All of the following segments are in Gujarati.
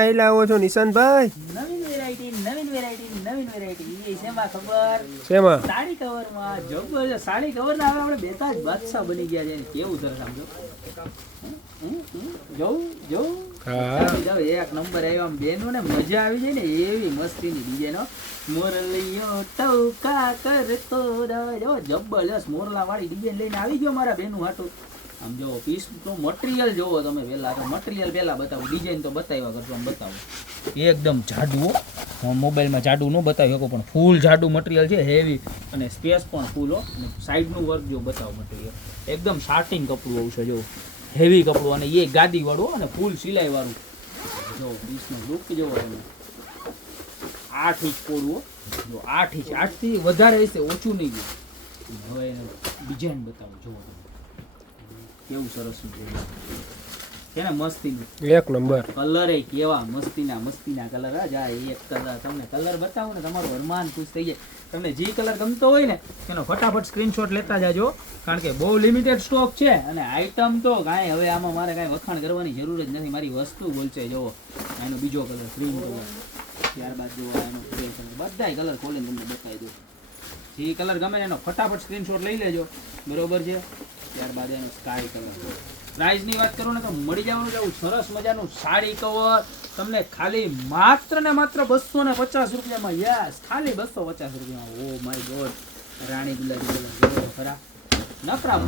લાવો છો નિશાંતભાઈ? નવીન વેરાયટી એ શેમાં ખબર? શેમાં? સાડી કવર માં. જબરજસ્ત સાડી કવર ના હવે આપણે બેતા જ બાદશાહ બની ગયા છે. કેવું સરસ આમ જો. હા એક નંબર આવ્યો આમ બેનો ને મજા આવી જાય ને એવી મસ્તીની ડિઝાઇન. મોરલિયો ટૌકા કરતો રહ્યો. જબરજસ્ત મોરલા વાળી ડિઝાઇન લઈને આવી ગયો મારા બેનું હાટું. આમ જો પીસ તો મટીરિયલ જોવો તમે. પહેલા તો મટીરિયલ પહેલા બતાવો, ડિઝાઇન તો બતાવ્યા કરતો આમ બતાવો. એકદમ જાડું, મોબાઈલમાં જાડું ન બતાવી શકો પણ ફૂલ જાડું મટીરિયલ છે, હેવી અને સ્પેસ પણ ફૂલ હો. અને સાઈડનું વર્ક જો બતાવો મટીરિયલ એકદમ સાટિંગ કપડું આવશે જો, હેવી કપડું અને એ ગાદી વાળું અને ફૂલ સિલાઈ વાળું. જો પીસનો લુક જોવો તમે. 8 ઇંચ પોડું જો, 8 ઇંચ, 8 થી વધારે હશે, ઓછું નહીં ગયું. હવે ડિઝાઇન બતાવો જોવો કેવું સરસ છે ને, મસ્તીનું એક નંબર. કલર એ કેવા મસ્તીના કલર. એક કલર તમને કલર બતાવો ને તમારું અરમાન ખુશ થઈ જાય. તમને જે કલર ગમતો હોય ને એનો ફટાફટ સ્ક્રીનશોટ લેતા જાજો, કારણ કે બહુ લિમિટેડ સ્ટોક છે. અને આઈટમ તો કાંઈ હવે આમાં મારે કાંઈ વખાણ કરવાની જરૂર જ નથી. મારી વસ્તુ બોલશે જોવો. એનો બીજો કલર ક્રીમ કલર, ત્યારબાદ જોવો એનો ગ્રે કલર, બધાય કલર ખોલીને તમને બતાવી દો. જે કલર ગમે એનો ફટાફટ સ્ક્રીનશોટ લઈ લેજો, બરોબર છે. ત્યારબાદ એનો સ્કાય કલર. પ્રાઇસની વાત કરું ને તો મળી જવાનું છે સરસ મજાનું સાડી કવર તમને ખાલી માત્ર ને માત્ર 250 રૂપિયામાં. યસ, ખાલી 250 રૂપિયામાં. ઓ માય ગોડ, રાણી ગુલાબી કલર ખરા. નકરા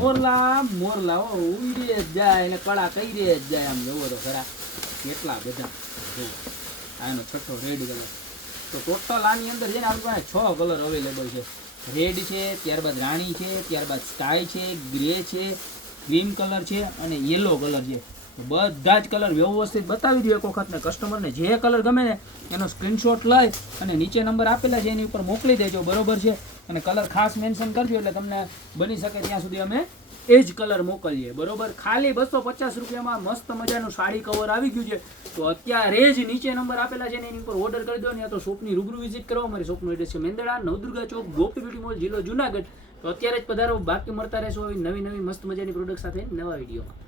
મોરલા ઉડી જ જાય એટલે કળા કઈ જ જાય. આમ જોવો તો ખરા કેટલા બધા. આનો છઠ્ઠો રેડ કલર. તો ટોટલ આની અંદર છે ને આપણી પાસે 6 કલર અવેલેબલ છે. રેડ છે, ત્યારબાદ રાણી છે, ત્યારબાદ સ્કાય છે, ગ્રે છે, ક્રીમ કલર છે અને યલો કલર છે. બધા જ કલર વ્યવસ્થિત બતાવી દો એક વખત ને કસ્ટમરને જે કલર ગમે ને એનો સ્ક્રીનશોટ લઈ અને નીચે નંબર આપેલા છે એની ઉપર મોકલી દેજો, બરોબર છે. અને કલર ખાસ મેન્શન કરજો એટલે તમને બની શકે ત્યાં સુધી અમે એ જ કલર મોકલીએ, બરોબર. ખાલી 250 રૂપિયામાં મસ્ત મજાનું સાડી કવર આવી ગયું છે. તો અત્યારે જ નીચે નંબર આપેલા છે ને એની ઉપર ઓર્ડર કરી દો ને, યા તો શોપની રૂબરૂ વિઝિટ કરો. અમારી શોપનું એડ્રેસ છે મેંદરડા, નવદુર્ગા ચોક, ગોપી બ્યુટી મોલ, જિલ્લો જુનાગઢ. તો અત્યારે જ પધારો. બાકી મળતા રહેશો આવી નવી મસ્ત મજાની પ્રોડક્ટ સાથે નવા વિડીયોમાં.